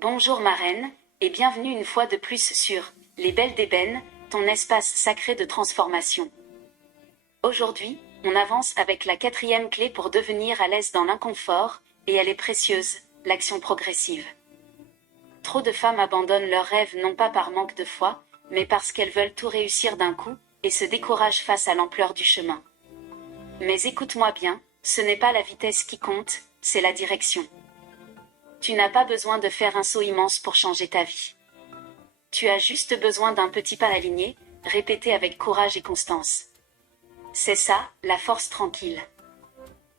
Bonjour ma reine, et bienvenue une fois de plus sur Les Belles d'Ébène, ton espace sacré de transformation. Aujourd'hui, on avance avec la quatrième clé pour devenir à l'aise dans l'inconfort, et elle est précieuse, l'action progressive. Trop de femmes abandonnent leurs rêves non pas par manque de foi, mais parce qu'elles veulent tout réussir d'un coup, et se découragent face à l'ampleur du chemin. Mais écoute-moi bien, ce n'est pas la vitesse qui compte, c'est la direction. Tu n'as pas besoin de faire un saut immense pour changer ta vie. Tu as juste besoin d'un petit pas aligné, répété avec courage et constance. C'est ça, la force tranquille.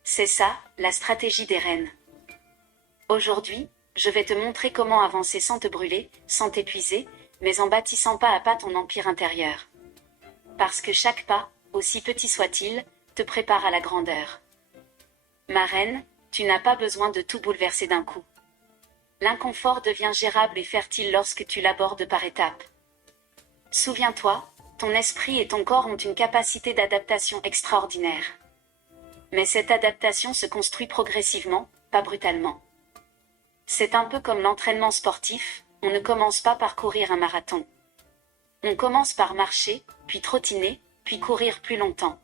C'est ça, la stratégie des reines. Aujourd'hui, je vais te montrer comment avancer sans te brûler, sans t'épuiser, mais en bâtissant pas à pas ton empire intérieur. Parce que chaque pas, aussi petit soit-il, te prépare à la grandeur. Ma reine, tu n'as pas besoin de tout bouleverser d'un coup. L'inconfort devient gérable et fertile lorsque tu l'abordes par étapes. Souviens-toi, ton esprit et ton corps ont une capacité d'adaptation extraordinaire. Mais cette adaptation se construit progressivement, pas brutalement. C'est un peu comme l'entraînement sportif, on ne commence pas par courir un marathon. On commence par marcher, puis trottiner, puis courir plus longtemps.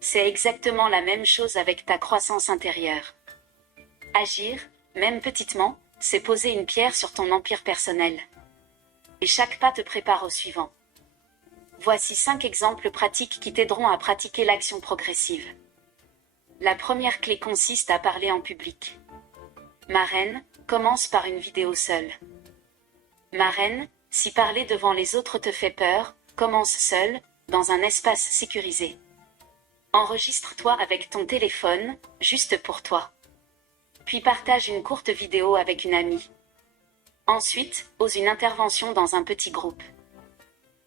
C'est exactement la même chose avec ta croissance intérieure. Agir, même petitement, c'est poser une pierre sur ton empire personnel. Et chaque pas te prépare au suivant. Voici 5 exemples pratiques qui t'aideront à pratiquer l'action progressive. La première clé consiste à parler en public. Ma reine, commence par une vidéo seule. Ma reine, si parler devant les autres te fait peur, commence seule, dans un espace sécurisé. Enregistre-toi avec ton téléphone, juste pour toi. Puis partage une courte vidéo avec une amie. Ensuite, ose une intervention dans un petit groupe.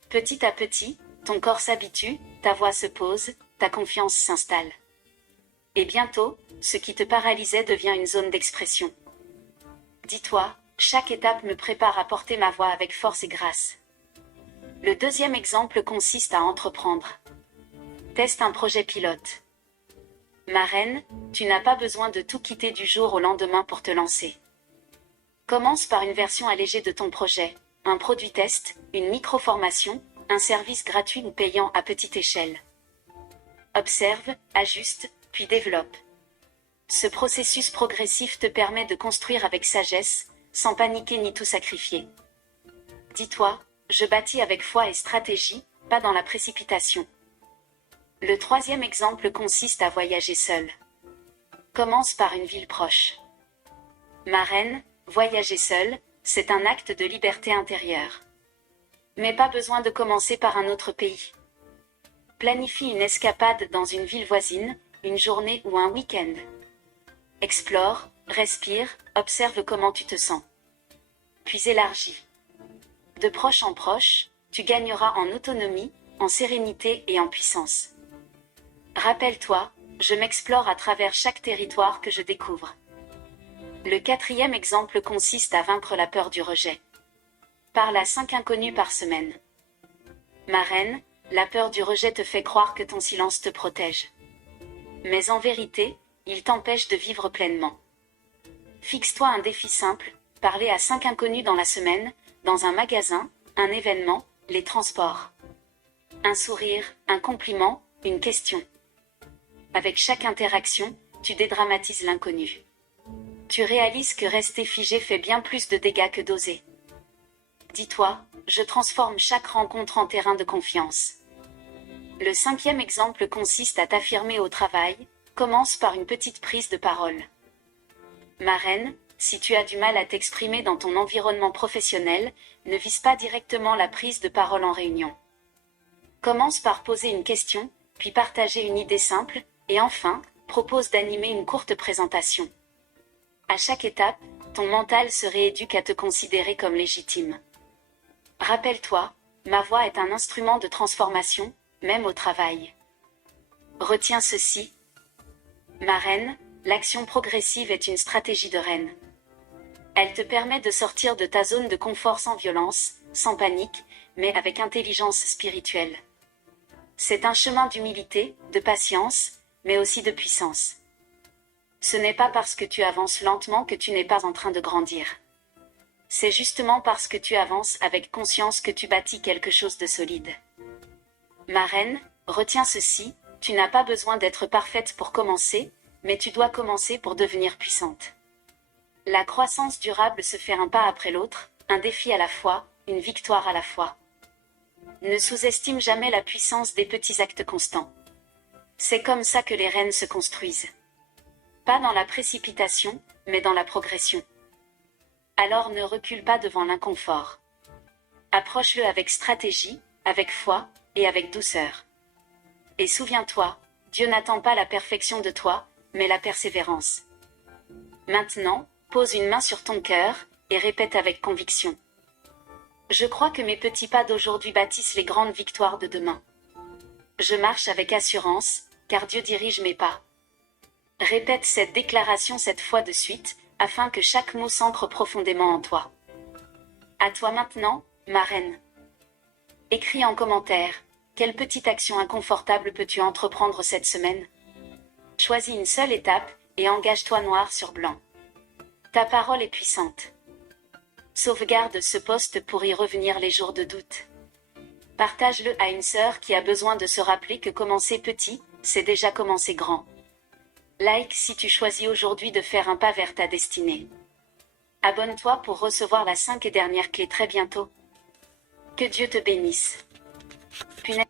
Petit à petit, ton corps s'habitue, ta voix se pose, ta confiance s'installe. Et bientôt, ce qui te paralysait devient une zone d'expression. Dis-toi, chaque étape me prépare à porter ma voix avec force et grâce. Le deuxième exemple consiste à entreprendre. Teste un projet pilote. Ma reine, tu n'as pas besoin de tout quitter du jour au lendemain pour te lancer. Commence par une version allégée de ton projet, un produit test, une micro-formation, un service gratuit ou payant à petite échelle. Observe, ajuste, puis développe. Ce processus progressif te permet de construire avec sagesse, sans paniquer ni tout sacrifier. Dis-toi, je bâtis avec foi et stratégie, pas dans la précipitation. Le troisième exemple consiste à voyager seul. Commence par une ville proche. Ma reine, voyager seul, c'est un acte de liberté intérieure. Mais pas besoin de commencer par un autre pays. Planifie une escapade dans une ville voisine, une journée ou un week-end. Explore, respire, observe comment tu te sens. Puis élargis. De proche en proche, tu gagneras en autonomie, en sérénité et en puissance. Rappelle-toi, je m'explore à travers chaque territoire que je découvre. Le quatrième exemple consiste à vaincre la peur du rejet. Parle à 5 inconnus par semaine. Ma reine, la peur du rejet te fait croire que ton silence te protège. Mais en vérité, il t'empêche de vivre pleinement. Fixe-toi un défi simple, parler à 5 inconnus dans la semaine, dans un magasin, un événement, les transports. Un sourire, un compliment, une question. Avec chaque interaction, tu dédramatises l'inconnu. Tu réalises que rester figé fait bien plus de dégâts que d'oser. Dis-toi, je transforme chaque rencontre en terrain de confiance. Le cinquième exemple consiste à t'affirmer au travail, commence par une petite prise de parole. Ma reine, si tu as du mal à t'exprimer dans ton environnement professionnel, ne vise pas directement la prise de parole en réunion. Commence par poser une question, puis partager une idée simple, et enfin, propose d'animer une courte présentation. À chaque étape, ton mental se rééduque à te considérer comme légitime. Rappelle-toi, ma voix est un instrument de transformation, même au travail. Retiens ceci. Ma reine, l'action progressive est une stratégie de reine. Elle te permet de sortir de ta zone de confort sans violence, sans panique, mais avec intelligence spirituelle. C'est un chemin d'humilité, de patience, mais aussi de puissance. Ce n'est pas parce que tu avances lentement que tu n'es pas en train de grandir. C'est justement parce que tu avances avec conscience que tu bâtis quelque chose de solide. Ma reine, retiens ceci, tu n'as pas besoin d'être parfaite pour commencer, mais tu dois commencer pour devenir puissante. La croissance durable se fait un pas après l'autre, un défi à la fois, une victoire à la fois. Ne sous-estime jamais la puissance des petits actes constants. C'est comme ça que les reines se construisent. Pas dans la précipitation, mais dans la progression. Alors ne recule pas devant l'inconfort. Approche-le avec stratégie, avec foi, et avec douceur. Et souviens-toi, Dieu n'attend pas la perfection de toi, mais la persévérance. Maintenant, pose une main sur ton cœur, et répète avec conviction. Je crois que mes petits pas d'aujourd'hui bâtissent les grandes victoires de demain. Je marche avec assurance, car Dieu dirige mes pas. Répète cette déclaration 7 fois de suite, afin que chaque mot s'ancre profondément en toi. À toi maintenant, ma reine. Écris en commentaire, quelle petite action inconfortable peux-tu entreprendre cette semaine? Choisis une seule étape, et engage-toi noir sur blanc. Ta parole est puissante. Sauvegarde ce post pour y revenir les jours de doute. Partage-le à une sœur qui a besoin de se rappeler que commencer petit, c'est déjà commencer grand. Like si tu choisis aujourd'hui de faire un pas vers ta destinée. Abonne-toi pour recevoir la 5e et dernière clé très bientôt. Que Dieu te bénisse. Punaise.